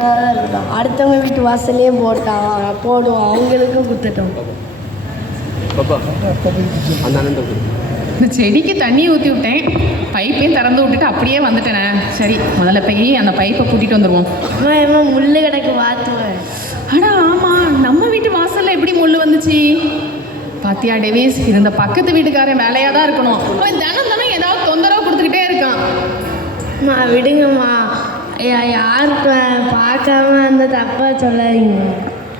நாள் தான் இருக்கட்டும் அடுத்தவங்க வீட்டு வாசல்லே போட்டான் போடுவோம். அவங்களுக்கும் குத்துட்டோம் பாப்பா அந்த அண்ணன் கொடு இந்த செடிக்கு தண்ணி ஊற்றி விட்டேன். பைப்பையும் திறந்து விட்டுட்டு அப்படியே வந்துட்டேனே. சரி முதல்ல போய் அந்த பைப்பை கூட்டிகிட்டு வந்துடுவோம் முள்ளு கிடக்கு வாத்துவேன் அடா ஆமாம் நம்ம வீட்டு வாசலில் எப்படி முள் வந்துச்சு? பாத்தியா டெவிஸ்? இது இந்த பக்கத்து வீட்டுக்காரன் வேலையாக தான் இருக்கணும் தினம் தினம் ஏதாவது தொந்தரவு கொடுத்துக்கிட்டே இருக்கான். விடுங்கம்மா. யா- யாருக்கு பார்க்காம அந்த தப்பாக சொல்லாதீங்க.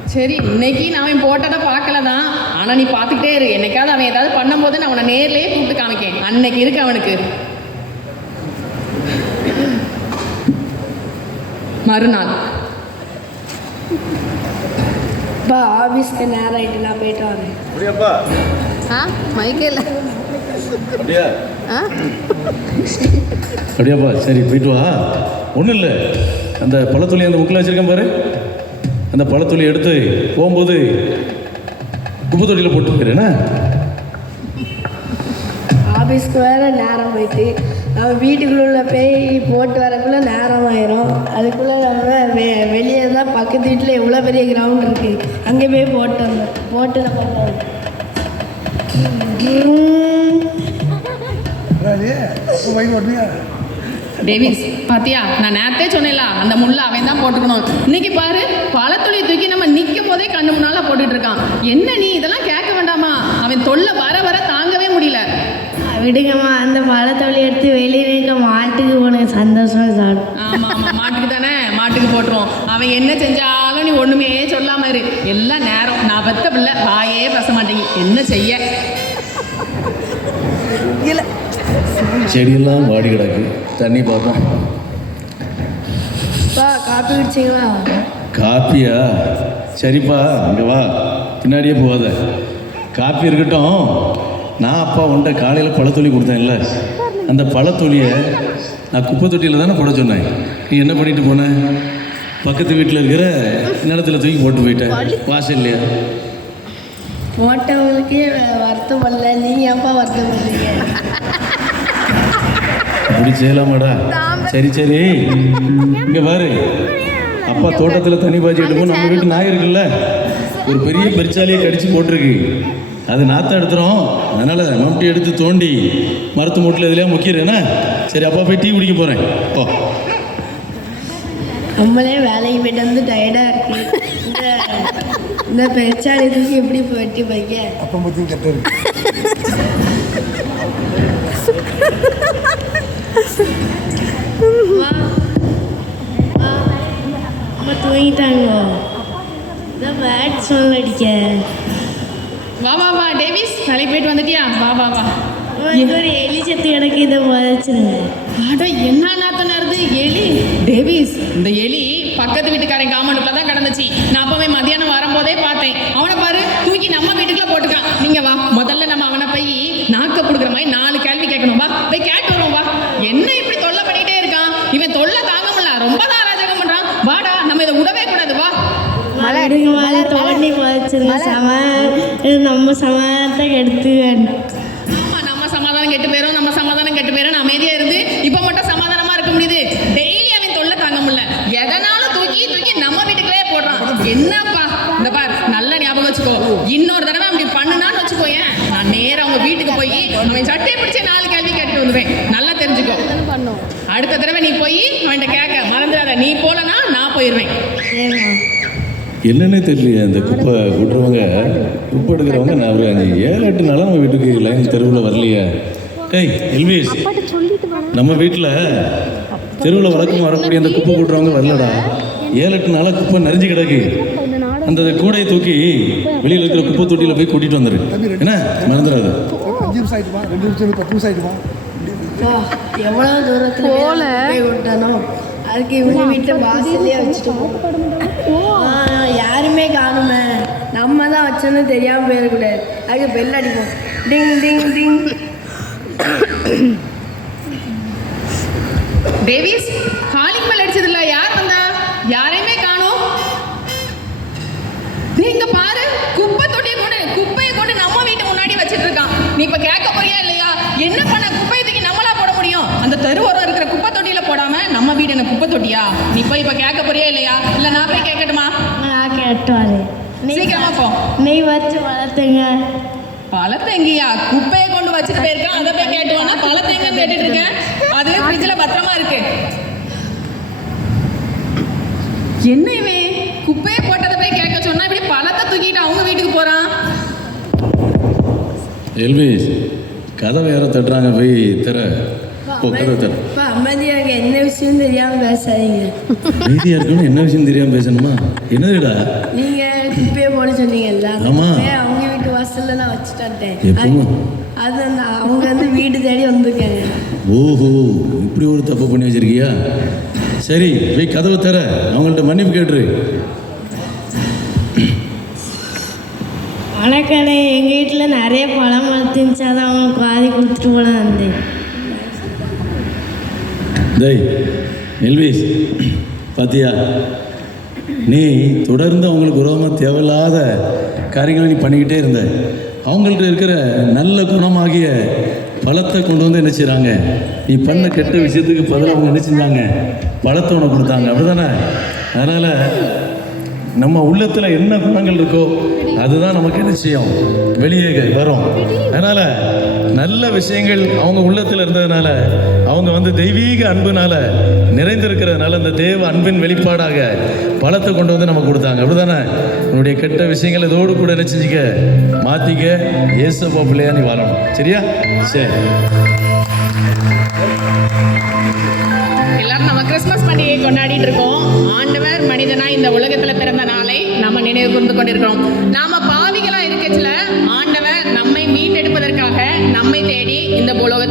சரி இன்னைக்கு நான் அவன் போட்டதை பார்க்கல தான் ஆனால் நீ பார்த்துக்கிட்டே இரு. என்னைக்காவது அவன் ஏதாவது பண்ணும்போது நான் அவனை நேர்லயே கூப்பிட்டு காமிக்கேன். அன்னைக்கு இருக்கு அவனுக்கு. மறுநாள். அப்பா ஆஃபீஸ்க்கு நேரம் ஆகிட்டு நான் போயிட்டு வரேன். ஆ மைக்கேல். அப்படியா? அப்படியாப்பா சரி போயிட்டு வா. ஒன்றும் இல்லை. அந்த பழத்துளி அந்த புக்கில் வச்சுருக்கேன் பாரு. அந்த பழத்துளி எடுத்து போகும்போது உப்பு தொட்டியில் போட்டு ஆஃபீஸ்க்கு வேற நேரம் போயிட்டு நம்ம வீட்டுக்குள்ள போய் போட்டு வரக்குள்ள நேரம் ஆயிரும். அதுக்குள்ளே நம்ம வெ வெளியே தான் பக்கத்து வீட்டில் எவ்வளோ பெரிய கிரவுண்ட் இருக்குது அங்கே போய் போட்டு வந்தோம். போவோம். டேவிஸ் பாத்தியா? நான் நேரத்தே சொன்னேன்ல அந்த முள்ள அவன் தான் போட்டுக்கணும். இன்னைக்கு பாரு பழத்துளி தூக்கி நம்ம நிற்கும் போதே கண்ணு முன்னால போட்டுட்டு இருக்கான். என்ன நீ இதெல்லாம் கேட்க வேண்டாமா? அவன் தொல்லை வர வர தாங்கவே முடியல. விடுங்கம்மா அந்த பழத்தொழி எடுத்து வெளியே வைக்க மாட்டுக்கு உனக்கு சந்தோஷமாக சாப்பிடும் ஆமா ஆமா மாட்டுக்கு தானே? மாட்டுக்கு போட்டுருவோம். அவன் என்ன செஞ்சாலும் நீ ஒண்ணுமே சொல்லாம இரு. எல்லாம் நேரம். நான் பெத்த பிள்ளை வாயே பேச மாட்டேங்கி. என்ன செய்ய? செடியெல்லாம் வாடி கிடக்கு. தண்ணி பார்ப்போம் அப்பா காப்பி குடிச்சிங்களா? காப்பியா? சரிப்பா இங்கே வா. பின்னாடியே போகாத. காப்பி இருக்கட்டும். நான் அப்பா உன்ட்ட காலையில் பழத்தொலி கொடுத்தேன்ல. அந்த பழத்தொலியை நான் குப்பை தொட்டியில் தானே போட சொன்னேன். நீ என்ன பண்ணிட்டு போன? பக்கத்து வீட்டில் இருக்கிற நிலத்துல தூக்கி போட்டு போயிட்டேன் வாசல் இல்லையா? போட்டவங்களுக்கே வருத்தம் பண்ணல நீங்கள் ஏன்ப்பா வருத்தம் பண்ணுறீங்க அப்படி செய்யலாமாடா சரி சரி. இங்கே பாரு. அப்பா தோட்டத்தில் தண்ணி பாய்ச்சி எடுப்போம் நம்ம வீட்டு நாய் இருக்குல்ல? ஒரு பெரிய பெருச்சாலியை கடிச்சு போட்டிருக்கு. அது நாற்றம் எடுத்துரும். அதனால் நோட்டி எடுத்து தோண்டி மரத்து மூட்டில் இதுலேயே முக்கிறேன்னா சரி அப்பா போய் டீ குடிக்க போகிறேன் ஓ நம்மளே வேலைக்கு போயிட்டு வந்து டயர்டாக இருக்கு. இந்த இந்த பெருச்சாலி தூக்கி எப்படி வெட்டி வைக்க? அப்போ பற்றியும் கெட்ட அம்மா தூங்கிட்டாங்க. இந்த பேட் சொல்ல அடிக்க. வா வா வா டேவிஸ் போயிட்டு வந்துட்டியா? வா வா வா. ஒரு எலி செத்து கிடக்கு இதை புதைச்சிருங்க அட என்ன நாத்தம் வருது எலி? டேவிஸ் இந்த எலி பக்கத்து வீட்டுக்காரன் காமனுக்குள்ள தான் கிடந்துச்சு. நான் அப்பவே மத்தியானம் வரும்போதே பார்த்தேன். அவனை பாரு தூக்கி நம்ம வீட்டுக்குள்ள போட்டுக்கான். நீங்க வா முதல்ல நம்ம அவனை போய் நாக்க கொடுக்குற மாதிரி நாலு கேள்வி கேட்கணும். வா போய் கேட்டு வருவோம் வா. என்ன இப்படி தொல்லை பண்ணிட்டே இருக்கான் இவன் தொல்லை தாங்க முடியல ரொம்ப தான் அராஜகம் பண்றான் வாடா நம்ம இதை விடவே கூடாது வா அடிங்க மழை தோண்டி புதைச்சிருங்க சம நம்ம சமாதானத்தை கெடுத்து ஆமா நம்ம சமாதானம் கெட்டு போயிரும். நம்ம சமாதானம் கெட்டு போயிரும். அமைதியா இருந்து இப்ப மட்டும் சமாதானமா இருக்க முடியுது. டெய்லி அவன் தொல்லை தாங்க முடியல. எதனாலும் தூக்கி தூக்கி நம்ம வீட்டுக்குள்ளே போடுறான். என்னப்பா? இந்த பார் நல்ல ஞாபகம் வச்சுக்கோ. இன்னொரு தடவை அப்படி பண்ணுனான்னு வச்சுக்கோயேன் நான் நேரா அவங்க வீட்டுக்கு போய் அவன் சட்டையை பிடிச்ச நாலு கேள்வி கேட்டு வந்துடுவேன் நல்லா தெரிஞ்சுக்கோ. பண்ணும் அடுத்த தடவை நீ போய் அவன்கிட்ட கேட்க மறந்துடாத. நீ போலனா நான் போயிடுவேன் என்னன்னே தெரியலையே அந்த குப்பை விட்றவங்க குப்பை எடுக்கிறவங்க நான் ஒரு அஞ்சு ஏழு எட்டு நாளாக நம்ம வீட்டுக்கு லைன் தெருவில் வரலையே. ஏய் எல்விஸ் நம்ம வீட்டில் தெருவில் வழக்கம் வரக்கூடிய அந்த குப்பை போடுறவங்க வரலடா. ஏழு எட்டு நாளாக குப்பை நிறைஞ்சு கிடக்கு. அந்த கூடையை தூக்கி வெளியில் இருக்கிற குப்பை தொட்டியில் போய் கூட்டிகிட்டு வந்துடு என்ன? மறந்துடாது. எவ்வளவு தூரத்துல போல. அதுக்கு இவங்க வீட்டு வாசல்லே வச்சுட்டு ஆ, காணுமே. நம்ம தான் வச்சோன்னு தெரியாமல் போயிடக்கூடாது. அதுக்கு பெல் அடிப்போம். டிங் டிங் டிங் டேவிஸ் ஹாலிங் பெல் அடிச்சது இல்ல யார் வந்தா? யாரையுமே காணோம். டேய், இங்க பாரு குப்பை தொட்டியை கொண்டு குப்பையை கொண்டு நம்ம வீட்டு முன்னாடி வச்சிட்டு இருக்கான். நீ இப்ப கேட்க போறியா இல்லையா? என்ன பண்ண? குப்பையை தூக்கி நம்மளா போட முடியும்? அந்த தெருவோரம் இருக்கிற குப்பை தொட்டியில போடாம நம்ம வீடு என்ன குப்பை தொட்டியா? நீ போய் இப்ப கேட்க போறியா இல்லையா? இல்ல நான் போய் கேட்கட்டுமா? நான் கேட்டுவாரு சீக்கிரமா போ. நெய் வச்சு வளர்த்துங்க. பழத்தை எங்கேயா குப்பையை கொண்டு வச்சுட்டு போயிருக்கான். அதை போய் கேட்டுவானா பழத்தை எங்க கேட்டுட்டு இருக்கேன் அது ஃப்ரிட்ஜில் பத்திரமா இருக்கு. என்ன இவன்? குப்பையை போட்டதை போய் கேட்க சொன்னா இப்படி பழத்தை தூக்கிட்டு அவங்க வீட்டுக்கு போறான்? எல்விஸ் கதவை யாரோ தட்டுறாங்க. போய் தர அமைதியாக என்ன விஷயம் தெரியாமல் பேசாதீங்க. மீதியா இருக்கணும் என்ன விஷயம் தெரியாம பேசணுமா? என்னதுடா? நீங்கள் குப்பையை போட சொன்னீங்கல்ல அந்த ஆமா. அவங்க வீட்டு வாசல்ல நான் வச்சுட்டு வந்துட்டேன் எப்போ? அது- அவங்க வந்து வீடு தேடி வந்திருக்காங்க. ஓஹோ இப்படி ஒரு தப்பு பண்ணி வச்சிருக்கியா? சரி போய் கதவை தர. அவங்கள்ட்ட மன்னிப்பு கேட்டுரு. வணக்கண்ணே எங்கள் வீட்டில் நிறைய பழம் வளர்த்துருந்துச்சு அதை அவங்களுக்கு பாதி கொடுத்துட்டு போல வந்தேன். டேய் எல்விஸ் பாத்தியா? நீ தொடர்ந்து அவங்களுக்கு உரோமம் தேவையில்லாத காரியங்களை நீ பண்ணிக்கிட்டே இருந்த. அவங்கள்ட்ட இருக்கிற நல்ல குணமாகிய பழத்தை கொண்டு வந்து என்ன செய்கிறாங்க நீ பண்ண கெட்ட விஷயத்துக்கு பதிலாக அவங்க என்ன செஞ்சாங்க? பழத்தை உனக்கு கொடுத்தாங்க. அப்படிதானே? அதனால் நம்ம உள்ளத்தில் என்ன குணங்கள் இருக்கோ அதுதான் நமக்கு என்ன செய்யும்? வெளியே வரும். அதனால் நல்ல விஷயங்கள் அவங்க உள்ளத்தில் இருந்ததுனால அவங்க வந்து தெய்வீக அன்புனால நிறைந்திருக்கிறதுனால அந்த தேவ அன்பின் வெளிப்பாடாக பழத்தை கொண்டு வந்து நமக்கு கொடுத்தாங்க. அப்படிதானே? உன்னுடைய கெட்ட விஷயங்கள் இதோடு கூட என்ன செஞ்சுக்க? மாற்றிக்க ஏசப்பா பிள்ளையா நீ வாழணும். சரியா? சரி. எல்லாரும் நம்ம கிறிஸ்மஸ் பண்டிகையை கொண்டாடிட்டு இருக்கோம். ஆண்டவர் மனிதனா இந்த உலகத்துல பிறந்த நாளை நம்ம நினைவு கூர்ந்து கொண்டிருக்கிறோம். நாம பா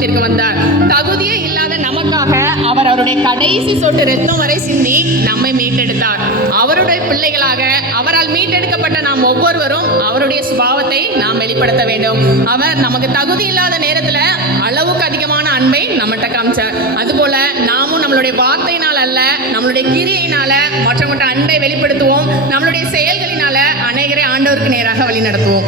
உலகத்திற்கு வந்தார். தகுதியே இல்லாத நமக்காக அவர் அவருடைய கடைசி சொட்டு ரத்தம் வரை சிந்தி நம்மை மீட்டெடுத்தார். அவருடைய பிள்ளைகளாக அவரால் மீட்டெடுக்கப்பட்ட நாம் ஒவ்வொருவரும் அவருடைய சுபாவத்தை நாம் வெளிப்படுத்த வேண்டும். அவர் நமக்கு தகுதி இல்லாத நேரத்துல அளவுக்கு அதிகமான அன்பை நம்மகிட்ட காமிச்சார். அதுபோல நாமும் நம்மளுடைய வார்த்தையினால் அல்ல நம்மளுடைய கிரியையினால மற்றவங்கள்ட்ட அன்பை வெளிப்படுத்துவோம். நம்மளுடைய செயல்களினால அநேகரை ஆண்டவருக்கு நேராக வழி நடத்துவோம்.